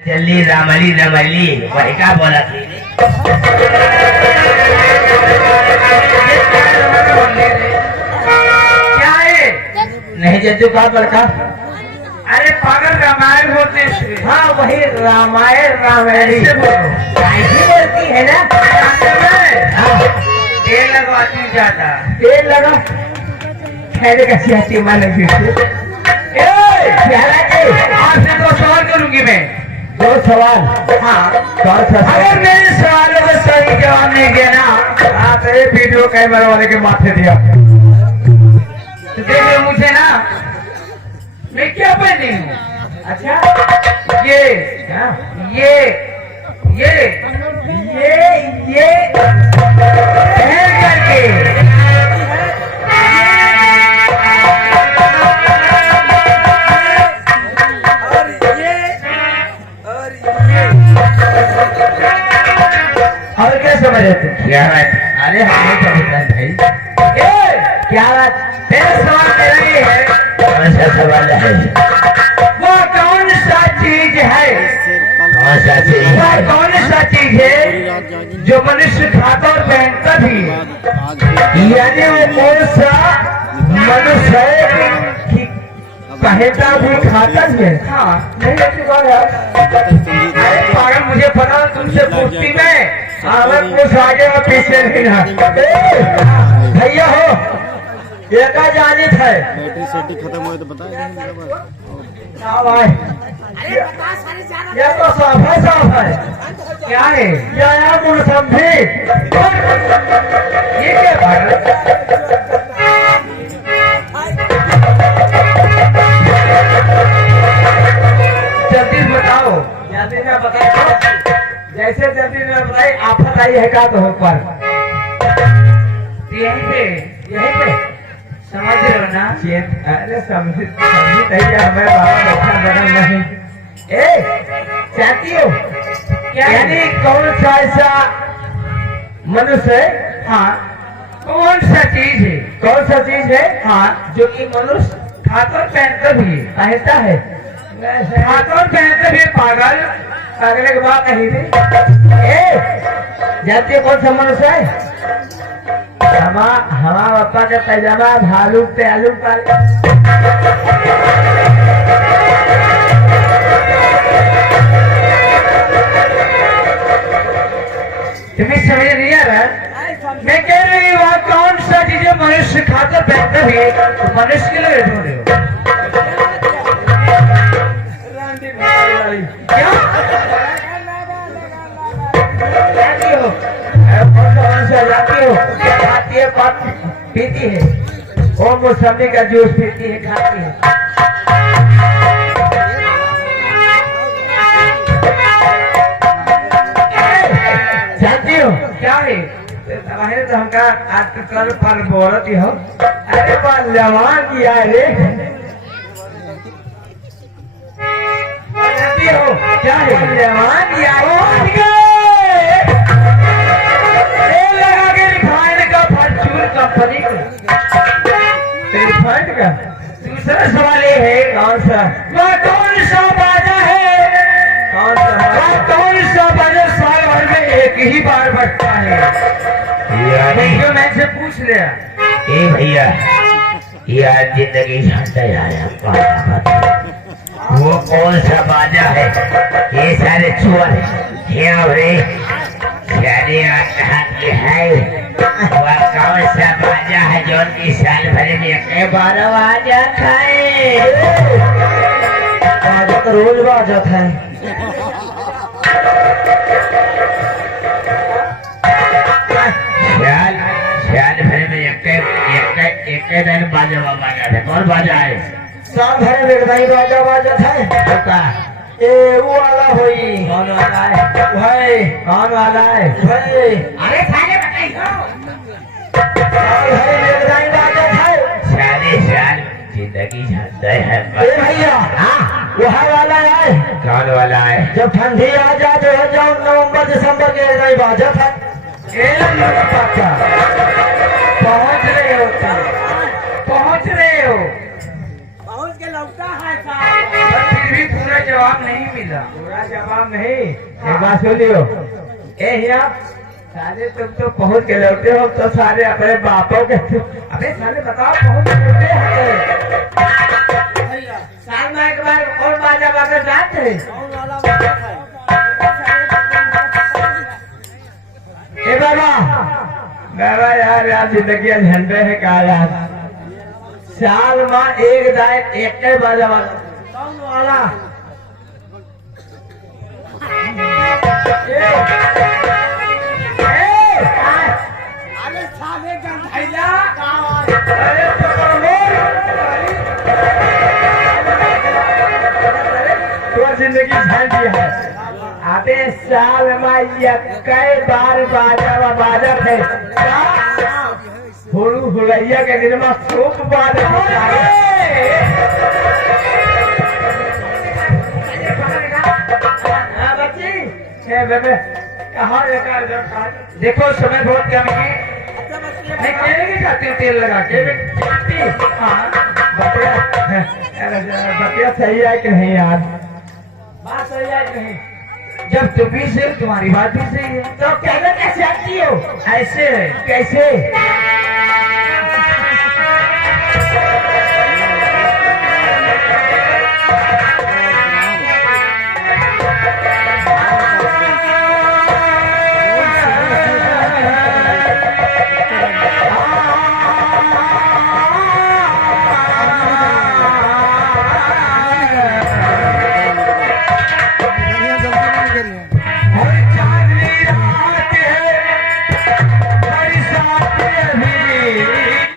जल्दी रामली रमली वही का बोला थी। क्या है? नहीं जद्दू का बड़का। अरे पागल रामायण बोलते हैं। हाँ वही रामायण रामायणी ऐसे बोलो। ऐसी बोलती है ना। हाँ। तेल लगवाती ज्यादा। तेल लगा खैर का सियासी मान लगी आपसे तो सवाल करूंगी मैं। दो सवाल। हाँ कौन सा अगर मेरे सवालों का सही जवाब नहीं दिया ना आप वीडियो कैमरा वाले के माथे दिया तो देखिए मुझे ना मैं क्या पहनी हूँ। अच्छा ये हाँ। ये ये ये पहन करके और क्या समझ रहे थे? क्या बात? अरे हमें क्या बता भाई क्या बात? मेरा सवाल मेरा ये है कौन सा सवाल है? वो कौन सा चीज है कौन सा चीज वो है? कौन सा चीज है जो मनुष्य खाता और पहनता भी है। यानी वो कौन सा मनुष्य है कि कहता भी खाता भी है? हाँ नहीं ऐसी बात है। अरे पागल मुझे पता तुमसे पूछती मैं। हमें कुछ आगे और पीछे नहीं ना। भैया हो ये का जानित है बैटरी सेटिंग खत्म हुई तो बताया क्या भाई? ये तो साफ है क्या है क्या है मुनसम्भी? ये क्या पागल? जल्दी बताओ। जल्दी में बताओ जैसे जल्दी में बताई आफत आई है का तो पर यहीं पे समझ रहे हो ना। चेत अरे समझी नहीं हमें बाबा बैठा बदल नहीं ए चाहती हो क्या है? यानी कौन सा ऐसा मनुष्य है? हाँ कौन सा चीज है कौन सा चीज है हाँ जो कि मनुष्य खाता और पहनता भी है। कहता है खाता और पहनता भी है पागल। अगले के बाद नहीं थी जानती है कौन सा मनुष्य है? हमारा पापा का पैजामा भालू पे आलू पर तुम्हें समझ नहीं आ रहा? मैं कह रही हूँ कौन सा चीज है मनुष्य खाता पहनता भी है तो मनुष्य के लिए ढूंढ रहे हो क्या? जानती हो कौन सा मनुष्य जानती हो खाती है पाप पीती है और मौसमी का जूस पीती है खाती है जानती हो क्या है? अरे तो हमका आज कल फल बोलत ही हो अरे बाल जवान किया रे जानती हो क्या है जवान किया लगा के रिफाइंड का फॉर्च्यून कंपनी रिफंड का दूसरा सवाल ये है कौन सा वह कौन सा बाजा है कौन सा वह कौन सा बाजा साल भर में एक ही बार बजता है? देखियो मैं से पूछ लिया। ए भैया यार जिंदगी झंडा आया वो कौन सा बाजा है? ये सारे चोर क्या रे यानी हाथ के है वह कौन सा बाजा है जो कि साल भर में एक बार बाजा खाए? बाजा तो रोज बाजा था साल भर में एक दिन बाजा बाजा था। कौन बाजा है? साल भर में नहीं बाजा बाजा था ए वो वाला होई कौन वाला है भाई? कौन वाला है भाई? अरे साले बताइयो। साल भर में नहीं बाजा था साले साल जिंदगी झंडा है ए भैया हाँ वह वाला है। कौन वाला है? जब ठंडी आ जा तो नवंबर दिसंबर के नहीं बाजा था पहुंच रहे हो पहुंच रहे हो पहुंच के लौटा है फिर भी पूरा पूरा जवाब नहीं मिला। पूरा जवाब नहीं। एक बात सुनियो, ए हिया साले तुम तो पहुंच के लौटे हो तो सारे अपने बापों के, अबे साले बताओ पहुंच के लौटे हो साल में एक बार और बाजा बाजा जाते हैं। ए बाबा यार जिंदगी झंडे है का यार, साल में एक दाए एक बाजा बाजा कौन वाला जिंदगी झंडी है। अबे साल में कई बार बाजा थे हुलैया के दिन में खूब बाजा बच्ची कहाँ देखो समय बहुत कम है। मैं खेलेगी चाहती हूँ तेल लगा के बतिया सही है कि नहीं यार, बात सही है कि नहीं? जब तुम भी सही तुम्हारी बात भी सही है तो कहना कैसे आती हो? ऐसे कैसे